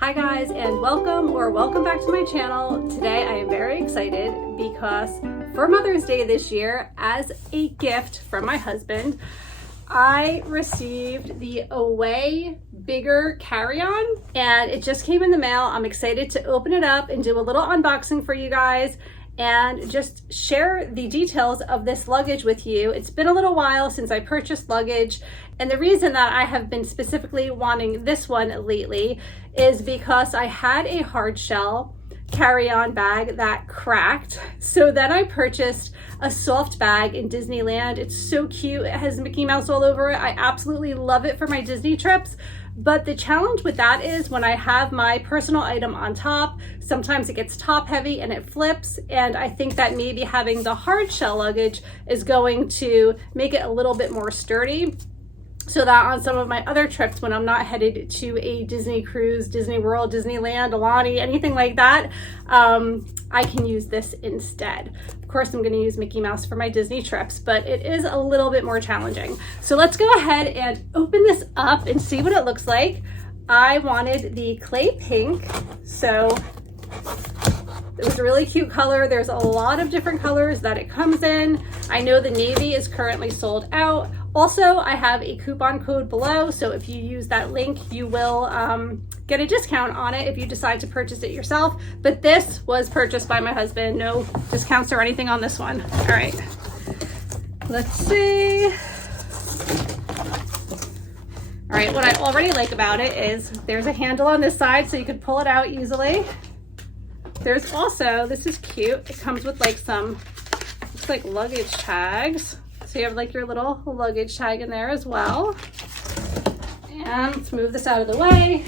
Hi guys, and welcome back to my channel. Today I am very excited because for Mother's Day this year, as a gift from my husband, I received the Away bigger carry-on and it just came in the mail. I'm excited to open it up and do a little unboxing for you guys and just share the details of this luggage with you. It's been a little while since I purchased luggage, and the reason that I have been specifically wanting this one lately is because I had a hard shell carry-on bag that cracked. So then I purchased a soft bag in Disneyland. It's so cute. It has Mickey Mouse all over it. I absolutely love it for my Disney trips. But the challenge with that is when I have my personal item on top, sometimes it gets top heavy and it flips. And I think that maybe having the hard shell luggage is going to make it a little bit more sturdy, so that on some of my other trips, when I'm not headed to a Disney cruise, Disney World, Disneyland, Alani, anything like that, I can use this instead. Of course, I'm going to use Mickey Mouse for my Disney trips, but it is a little bit more challenging. So let's go ahead and open this up and see what it looks like. I wanted the clay pink, so it was a really cute color. There's a lot of different colors that it comes in. I know the navy is currently sold out. Also, I have a coupon code below, so if you use that link, you will get a discount on it if you decide to purchase it yourself. But this was purchased by my husband. No discounts or anything on this one. All right, let's see. All right, what I already like about it is there's a handle on this side so you could pull it out easily. There's also, this is cute, it comes with like some, looks like luggage tags. So you have like your little luggage tag in there as well. And let's move this out of the way.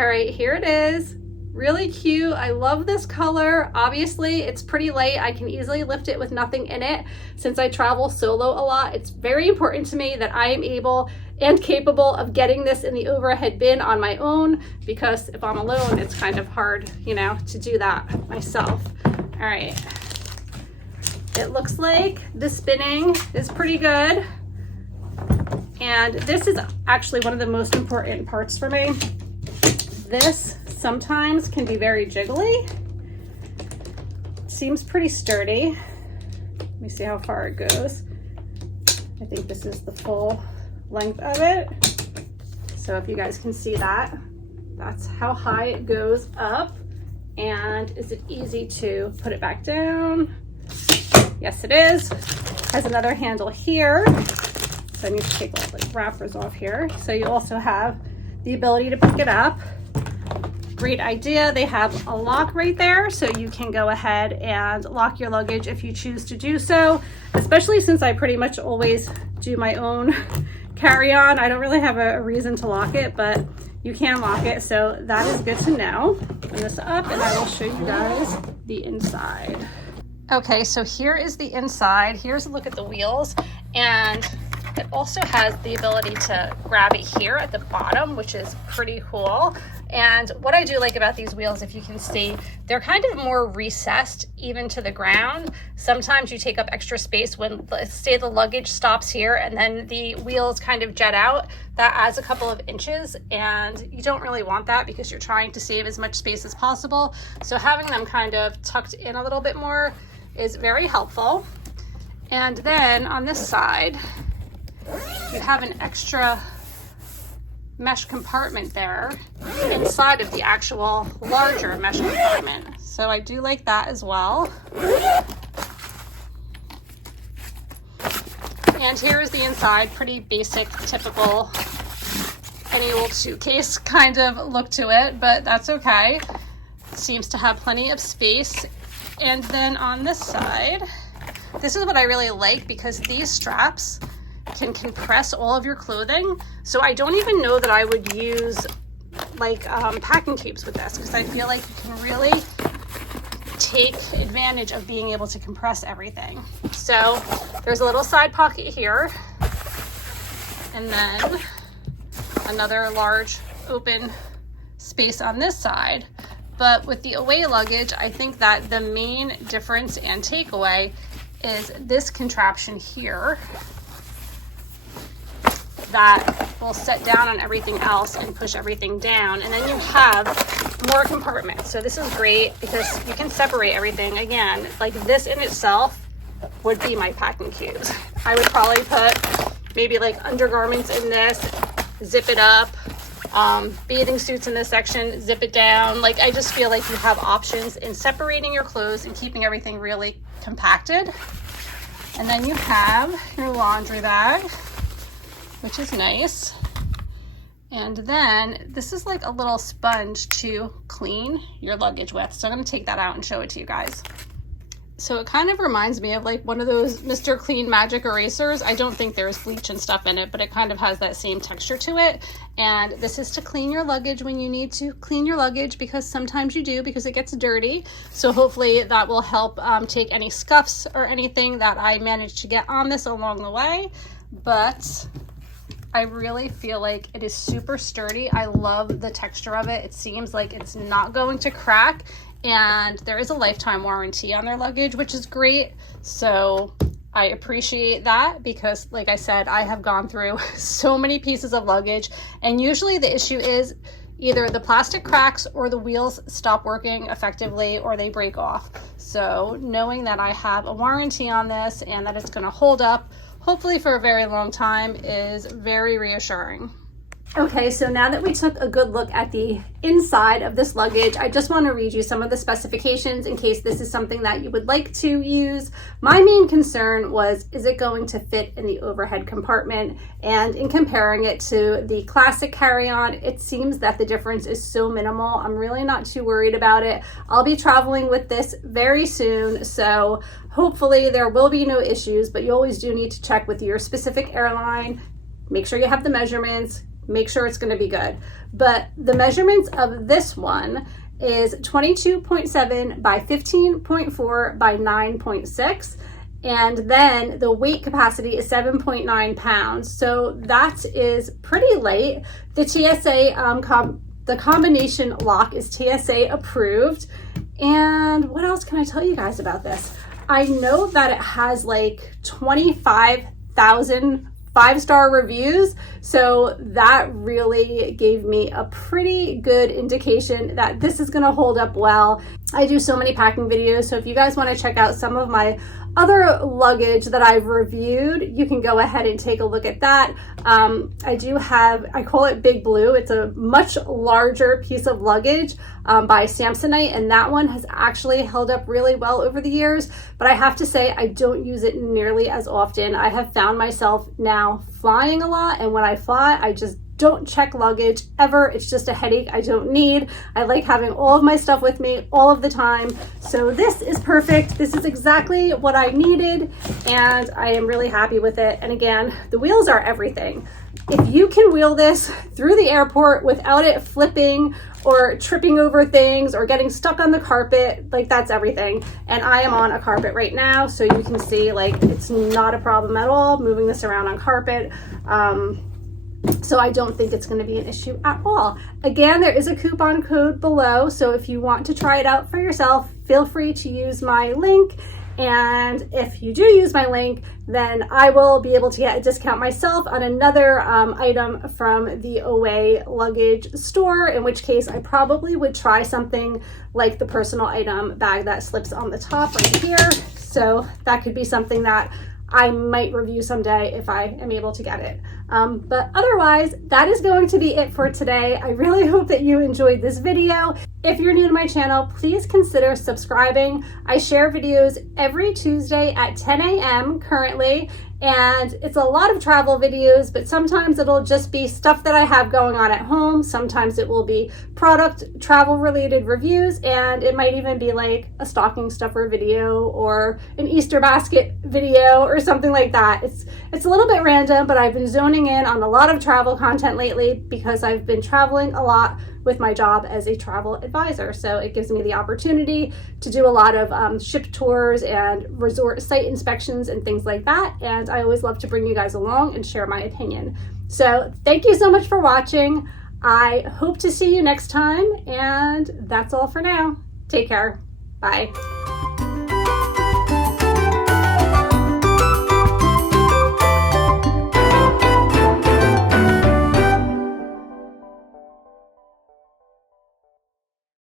All right, here it is. Really cute. I love this color. Obviously, it's pretty light. I can easily lift it with nothing in it. Since I travel solo a lot, it's very important to me that I am able and capable of getting this in the overhead bin on my own, because if I'm alone, it's kind of hard, you know, to do that myself. All right. It looks like the spinning is pretty good. And this is actually one of the most important parts for me. This sometimes can be very jiggly. Seems pretty sturdy. Let me see how far it goes. I think this is the full length of it. So if you guys can see that, that's how high it goes up. And is it easy to put it back down? Yes, it is. Has another handle here. So I need to take all the wrappers off here. So you also have the ability to pick it up. Great idea. They have a lock right there, so you can go ahead and lock your luggage if you choose to do so, especially since I pretty much always do my own carry-on. I don't really have a reason to lock it, but you can lock it, so that is good to know. Open this up and I will show you guys the inside. Okay, so here is the inside. Here's a look at the wheels, and it also has the ability to grab it here at the bottom, which is pretty cool. And what I do like about these wheels, if you can see, they're kind of more recessed even to the ground. Sometimes you take up extra space when, say, the luggage stops here and then the wheels kind of jet out. That adds a couple of inches, and you don't really want that because you're trying to save as much space as possible. So having them kind of tucked in a little bit more is very helpful. And then on this side, you have an extra mesh compartment there inside of the actual larger mesh compartment. So I do like that as well. And here is the inside, pretty basic, typical, any old suitcase kind of look to it, but that's okay. It seems to have plenty of space. And then on this side, this is what I really like, because these straps can compress all of your clothing. So I don't even know that I would use like packing tapes with this, because I feel like you can really take advantage of being able to compress everything. So there's a little side pocket here, and then another large open space on this side. But with the Away luggage, I think that the main difference and takeaway is this contraption here that will set down on everything else and push everything down. And then you have more compartments. So this is great because you can separate everything. Again, like this in itself would be my packing cubes. I would probably put maybe like undergarments in this, zip it up, bathing suits in this section, zip it down. Like I just feel like you have options in separating your clothes and keeping everything really compacted. And then you have your laundry bag, which is nice. And then this is like a little sponge to clean your luggage with. So I'm gonna take that out and show it to you guys. So it kind of reminds me of like one of those Mr. Clean Magic erasers. I don't think there's bleach and stuff in it, but it kind of has that same texture to it. And this is to clean your luggage when you need to clean your luggage, because sometimes you do, because it gets dirty. So hopefully that will help take any scuffs or anything that I managed to get on this along the way. But I really feel like it is super sturdy. I love the texture of it. It seems like it's not going to crack. And there is a lifetime warranty on their luggage, which is great. So I appreciate that, because like I said, I have gone through so many pieces of luggage, and usually the issue is either the plastic cracks or the wheels stop working effectively or they break off. So knowing that I have a warranty on this and that it's going to hold up hopefully for a very long time is very reassuring. Okay, so now that we took a good look at the inside of this luggage, I just want to read you some of the specifications in case this is something that you would like to use. My main concern was, is it going to fit in the overhead compartment? And in comparing it to the classic carry-on, it seems that the difference is so minimal. I'm really not too worried about it. I'll be traveling with this very soon, so hopefully there will be no issues, but you always do need to check with your specific airline. Make sure you have the measurements. Make sure it's going to be good. But the measurements of this one is 22.7 by 15.4 by 9.6. And then the weight capacity is 7.9 pounds. So that is pretty light. The TSA, the combination lock is TSA approved. And what else can I tell you guys about this? I know that it has like 25,000 5-star reviews, so that really gave me a pretty good indication that this is going to hold up well. I do so many packing videos, so if you guys want to check out some of my other luggage that I've reviewed, you can go ahead and take a look at that. I call it Big Blue. It's a much larger piece of luggage by Samsonite, and that one has actually held up really well over the years, but I have to say I don't use it nearly as often. I have found myself now flying a lot, and when I fly, I just don't check luggage ever. It's just a headache I don't need. I like having all of my stuff with me all of the time. So this is perfect. This is exactly what I needed, and I am really happy with it. And again, the wheels are everything. If you can wheel this through the airport without it flipping or tripping over things or getting stuck on the carpet, like that's everything. And I am on a carpet right now, so you can see like it's not a problem at all moving this around on carpet. So I don't think it's going to be an issue at all. Again, there is a coupon code below, so if you want to try it out for yourself, feel free to use my link. And if you do use my link, then I will be able to get a discount myself on another item from the Away luggage store, in which case I probably would try something like the personal item bag that slips on the top right here. So that could be something that I might review someday if I am able to get it. But otherwise, that is going to be it for today. I really hope that you enjoyed this video. If you're new to my channel, please consider subscribing. I share videos every Tuesday at 10 a.m. currently, and it's a lot of travel videos, but sometimes it'll just be stuff that I have going on at home. Sometimes it will be product travel related reviews, and it might even be like a stocking stuffer video or an Easter basket video or something like that. It's a little bit random, but I've been zoning in on a lot of travel content lately because I've been traveling a lot with my job as a travel advisor. So it gives me the opportunity to do a lot of ship tours and resort site inspections and things like that. And I always love to bring you guys along and share my opinion. So thank you so much for watching. I hope to see you next time. And that's all for now. Take care. Bye.